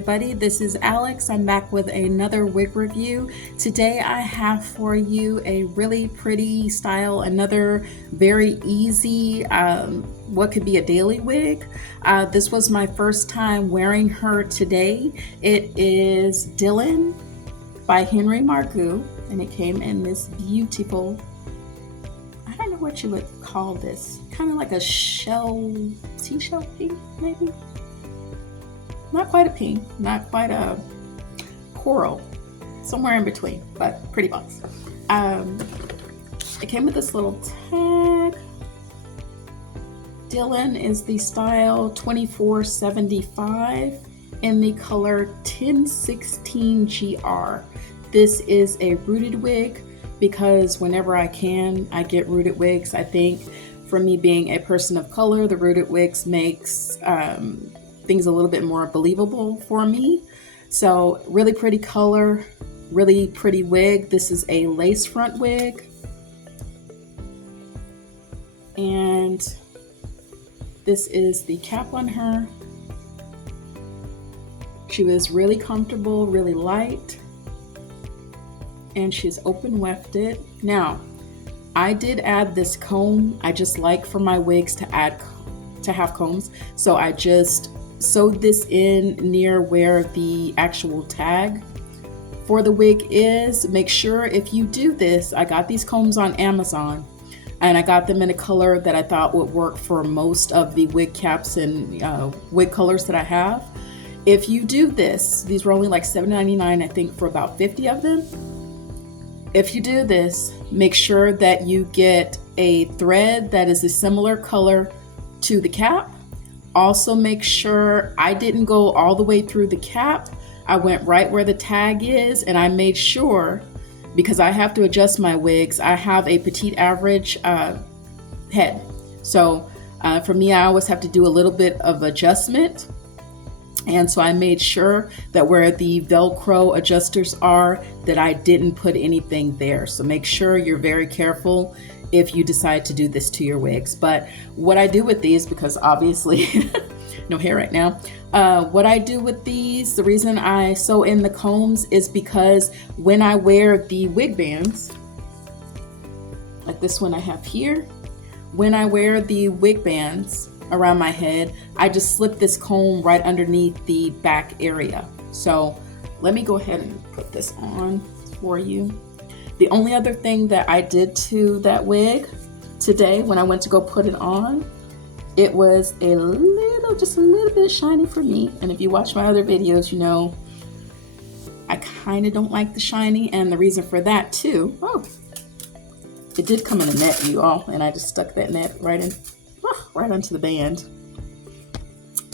everybody, this is Alex. I'm back with another wig review. Today I have for you a really pretty style, another very easy, what could be a daily wig. This was my first time wearing her today. It is Dylan by Henry Margu, and it came in this beautiful, I don't know what you would call this, kind of like a seashell pink maybe? Not quite a pink, not quite a coral, somewhere in between, but pretty box. It came with this little tag. Dylan is the style 2475 in the color 1016 GR. This is a rooted wig because whenever I can, I get rooted wigs. I think for me being a person of color, the rooted wigs makes things a little bit more believable for me. So really pretty color, really pretty wig. This is a lace front wig. And this is the cap on her. She was really comfortable, really light. And she's open wefted. Now, I did add this comb. I just like for my wigs to have combs. So I just sewed this in near where the actual tag for the wig is. Make sure if you do this, I got these combs on Amazon and I got them in a color that I thought would work for most of the wig caps and wig colors that I have. If you do this, these were only like $7.99, I think, for about 50 of them. If you do this, make sure that you get a thread that is a similar color to the cap. Also make sure I didn't go all the way through the cap. I went right where the tag is, and I made sure, because I have to adjust my wigs, I have a petite average head. So for me, I always have to do a little bit of adjustment. And so I made sure that where the Velcro adjusters are, that I didn't put anything there. So make sure you're very careful if you decide to do this to your wigs. But what I do with these, because obviously no hair right now, what I do with these, the reason I sew in the combs is because when I wear the wig bands, like this one I have here, when I wear the wig bands around my head, I just slip this comb right underneath the back area. So let me go ahead and put this on for you. The only other thing that I did to that wig today when I went to go put it on, it was just a little bit shiny for me. And if you watch my other videos, you know, I kind of don't like the shiny. And the reason for that too, it did come in a net, you all, and I just stuck that net right onto the band.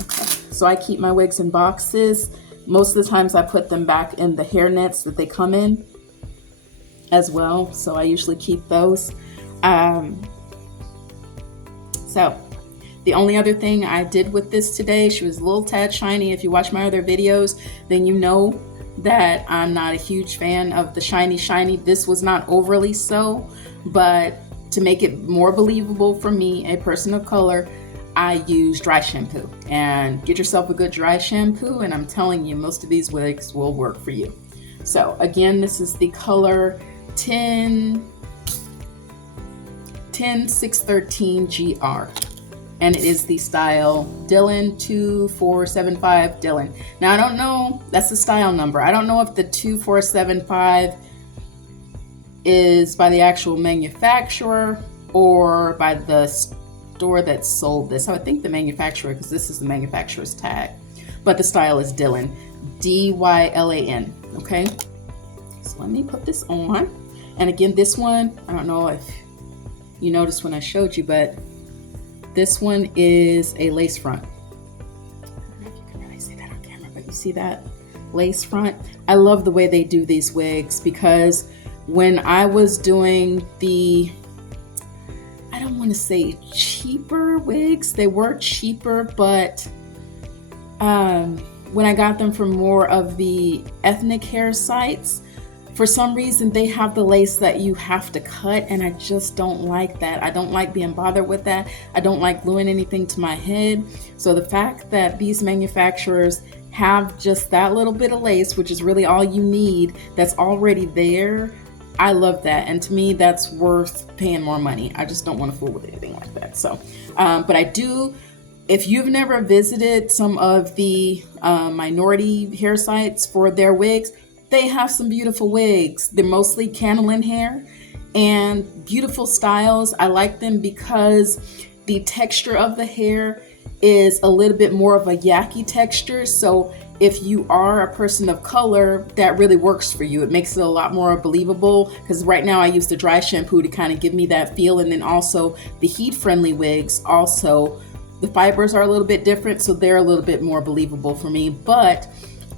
Okay, so I keep my wigs in boxes. Most of the times I put them back in the hair nets that they come in as well. So I usually keep those. So the only other thing I did with this today, she was a little tad shiny. If you watch my other videos, then you know that I'm not a huge fan of the shiny. This was not overly so, but to make it more believable for me, a person of color, I use dry shampoo. And get yourself a good dry shampoo, and I'm telling you, most of these wigs will work for you. So again, this is the color 10613 GR. And it is the style Dylan 2475 Dylan. Now I don't know, that's the style number. I don't know if the 2475 is by the actual manufacturer or by the store that sold this. So I think the manufacturer, because this is the manufacturer's tag, but the style is Dylan, D-Y-L-A-N, okay? So let me put this on. And again, this one, I don't know if you noticed when I showed you, but this one is a lace front. I don't know if you can really see that on camera, but you see that lace front? I love the way they do these wigs, because when I was doing the, I don't want to say cheaper wigs, they were cheaper, but when I got them from more of the ethnic hair sites, for some reason they have the lace that you have to cut, and I just don't like that. I don't like being bothered with that. I don't like gluing anything to my head. So the fact that these manufacturers have just that little bit of lace, which is really all you need, that's already there. I love that. And to me, that's worth paying more money. I just don't want to fool with anything like that. So, but I do, if you've never visited some of the minority hair sites for their wigs, they have some beautiful wigs. They're mostly canoline hair and beautiful styles. I like them because the texture of the hair is a little bit more of a yucky texture. So if you are a person of color, that really works for you. It makes it a lot more believable, because right now I use the dry shampoo to kind of give me that feel. And then also the heat friendly wigs, also the fibers are a little bit different, so they're a little bit more believable for me. But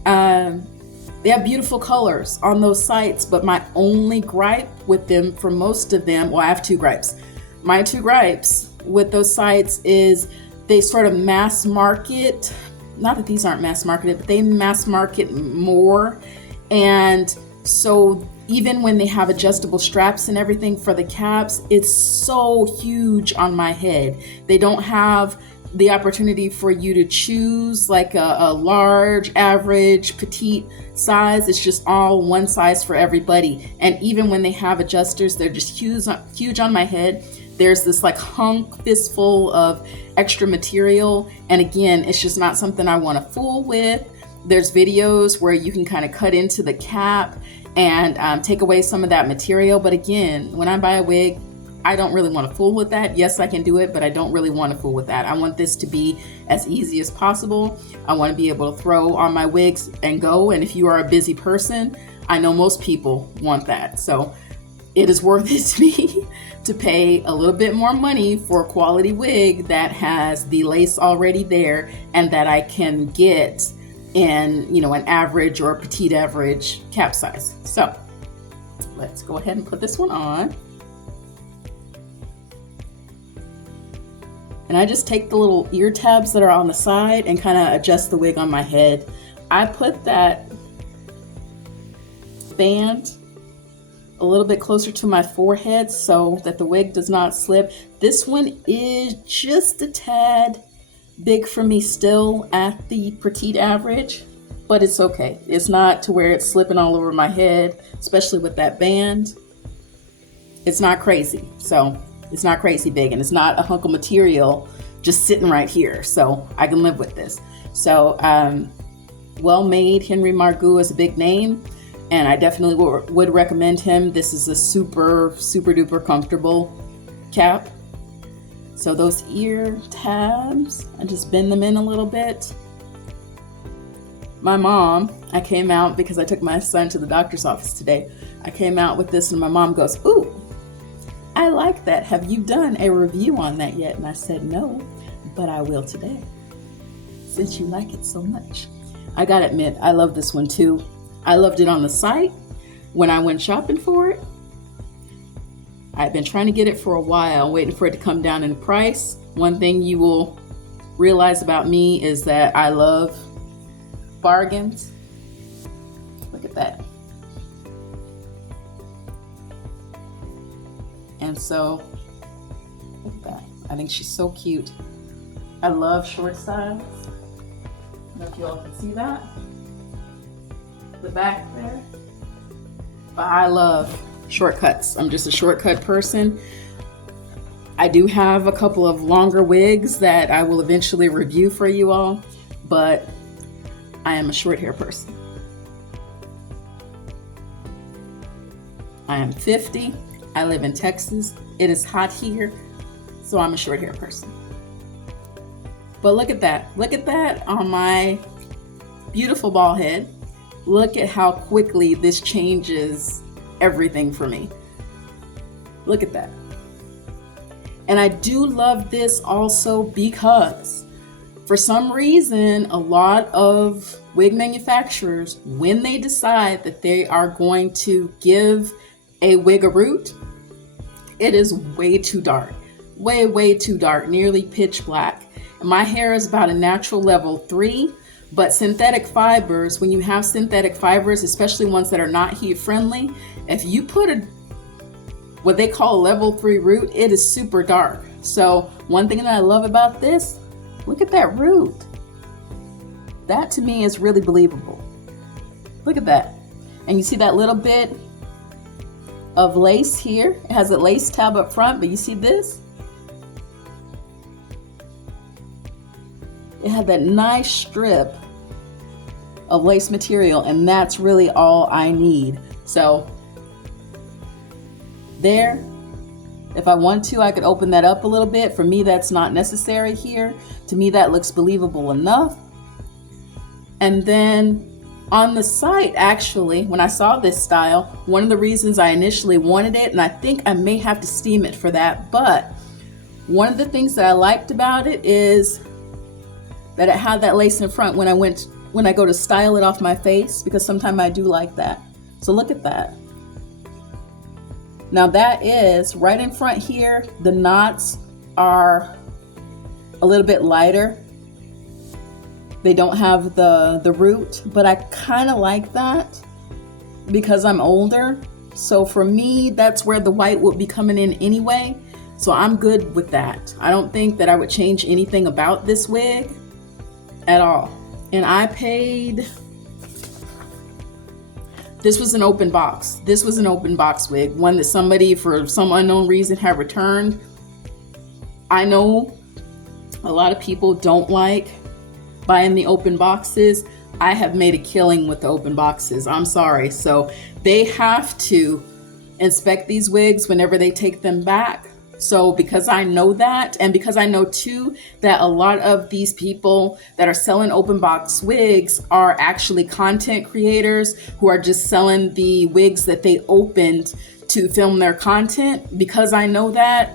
they have beautiful colors on those sites. But my only gripe with them, for most of them, well, I have two gripes. My two gripes with those sites is they sort of mass market, not that these aren't mass marketed, but they mass market more. And so even when they have adjustable straps and everything for the caps, it's so huge on my head. They don't have the opportunity for you to choose like a large, average, petite size. It's just all one size for everybody. And even when they have adjusters, they're just huge on my head. There's this like hunk fistful of extra material. And again, it's just not something I want to fool with. There's videos where you can kind of cut into the cap and take away some of that material. But again, when I buy a wig, I don't really want to fool with that. Yes, I can do it, but I don't really want to fool with that. I want this to be as easy as possible. I want to be able to throw on my wigs and go. And if you are a busy person, I know most people want that. So it is worth it to me to pay a little bit more money for a quality wig that has the lace already there and that I can get in, you know, an average or a petite average cap size. So let's go ahead and put this one on. And I just take the little ear tabs that are on the side and kind of adjust the wig on my head. I put that band a little bit closer to my forehead so that the wig does not slip. This one is just a tad big for me still at the petite average, but it's okay. It's not to where it's slipping all over my head, especially with that band. It's not crazy. So it's not crazy big, and it's not a hunk of material just sitting right here. So I can live with this. So Well Made Henry Margu is a big name, and I definitely would recommend him. This is a super duper comfortable cap. So those ear tabs, I just bend them in a little bit. My mom, I came out because I took my son to the doctor's office today. I came out with this and my mom goes, "Ooh, I like that. Have you done a review on that yet?" And I said, "No, but I will today, since you like it so much." I gotta admit, I love this one too. I loved it on the site when I went shopping for it. I've been trying to get it for a while, waiting for it to come down in price. One thing you will realize about me is that I love bargains. Look at that. And so, look at that. I think she's so cute. I love short styles. I don't know if you all can see that. The back there. But I love shortcuts. I'm just a shortcut person. I do have a couple of longer wigs that I will eventually review for you all, but I am a short hair person. I am 50. I live in Texas. It is hot here, so I'm a short hair person. But look at that. Look at that on my beautiful bald head. Look at how quickly this changes everything for me. Look at that. And I do love this also because for some reason, a lot of wig manufacturers, when they decide that they are going to give a wig a root, it is way too dark, way too dark, nearly pitch black. And my hair is about a natural level 3, but synthetic fibers, when you have synthetic fibers, especially ones that are not heat friendly, if you put what they call a level 3 root, it is super dark. So one thing that I love about this, look at that root. That to me is really believable. Look at that. And you see that little bit of lace here? It has a lace tab up front, but you see this? It had that nice strip of lace material, and that's really all I need. So there, if I want to, I could open that up a little bit. For me, that's not necessary here. To me, that looks believable enough. And then on the site, actually, when I saw this style, one of the reasons I initially wanted it, and I think I may have to steam it for that, but one of the things that I liked about it is that it had that lace in front when I go to style it off my face, because sometimes I do like that. So look at that. Now that is right in front here. The knots are a little bit lighter. They don't have the root, but I kind of like that because I'm older. So for me, that's where the white would be coming in anyway. So I'm good with that. I don't think that I would change anything about this wig at all. And I paid, this was an open box. This was an open box wig, one that somebody for some unknown reason had returned. I know a lot of people don't like buying the open boxes. I have made a killing with the open boxes. I'm sorry. So they have to inspect these wigs whenever they take them back. So because I know that, and because I know too that a lot of these people that are selling open box wigs are actually content creators who are just selling the wigs that they opened to film their content, because I know that,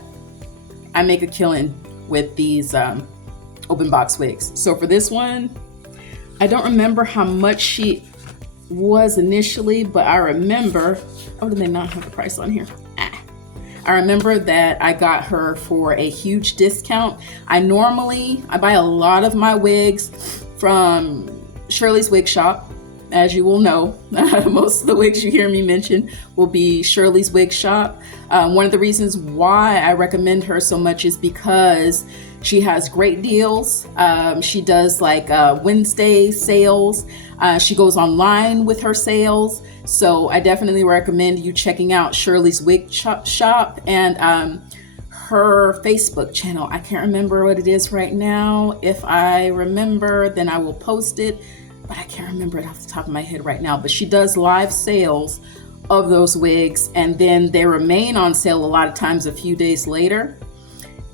I make a killing with these open box wigs. So for this one, I don't remember how much she was initially, but I remember, oh, did they not have the price on here? I remember that I got her for a huge discount. I buy a lot of my wigs from Shirley's Wig Shop. As you will know, most of the wigs you hear me mention will be Shirley's Wig Shop. One of the reasons why I recommend her so much is because she has great deals. She does like Wednesday sales. She goes online with her sales. So I definitely recommend you checking out Shirley's Wig Shop and her Facebook channel. I can't remember what it is right now. If I remember, then I will post it, but I can't remember it off the top of my head right now. But she does live sales of those wigs, and then they remain on sale a lot of times a few days later.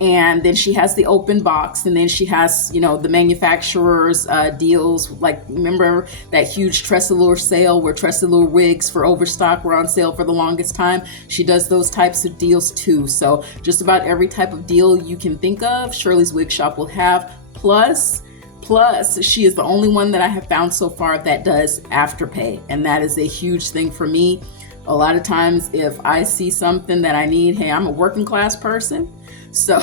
And then she has the open box, and then she has, you know, the manufacturer's deals. Like, remember that huge Tressalure sale where Tressalure wigs for overstock were on sale for the longest time? She does those types of deals too. So just about every type of deal you can think of, Shirley's Wig Shop will have. Plus, she is the only one that I have found so far that does Afterpay, and that is a huge thing for me. A lot of times if I see something that I need, hey, I'm a working class person. So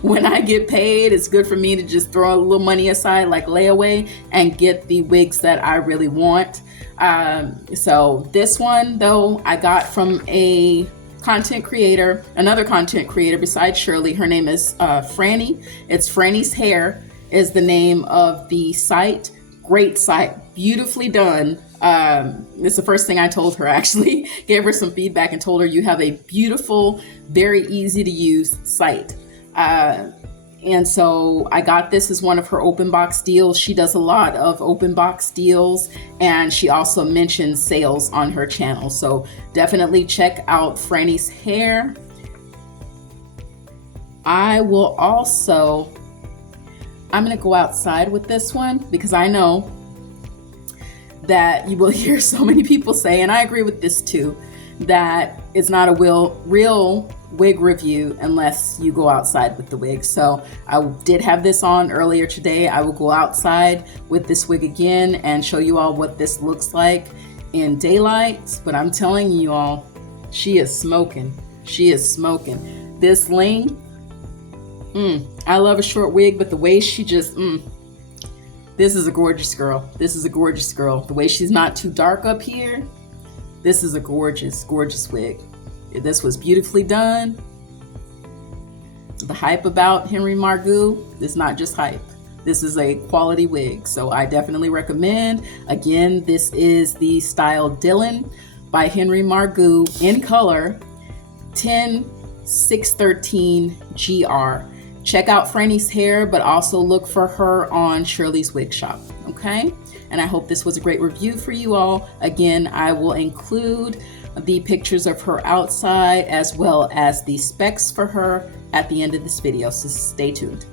when I get paid, it's good for me to just throw a little money aside like layaway and get the wigs that I really want. So this one though, I got from a content creator, another content creator besides Shirley. Her name is Franny. It's Franny's Hair is the name of the site. Great site, beautifully done. It's the first thing I told her, actually. Gave her some feedback and told her you have a beautiful, very easy to use site. And so I got this as one of her open box deals. She does a lot of open box deals, and she also mentions sales on her channel. So definitely check out Franny's Hair. I'm gonna go outside with this one because I know that you will hear so many people say, and I agree with this too, that it's not a real wig review unless you go outside with the wig. So I did have this on earlier today. I will go outside with this wig again and show you all what this looks like in daylight. But I'm telling you all, she is smoking. She is smoking. This length, I love a short wig, but the way she just, this is a gorgeous girl. This is a gorgeous girl. The way she's not too dark up here, this is a gorgeous, gorgeous wig. This was beautifully done. The hype about Henry Margu is not just hype. This is a quality wig, so I definitely recommend. Again, this is the style Dylan by Henry Margu in color 10613 GR. Check out Franny's hair, but also look for her on Shirley's Wig Shop, okay? And I hope this was a great review for you all. Again, I will include the pictures of her outside as well as the specs for her at the end of this video, so stay tuned.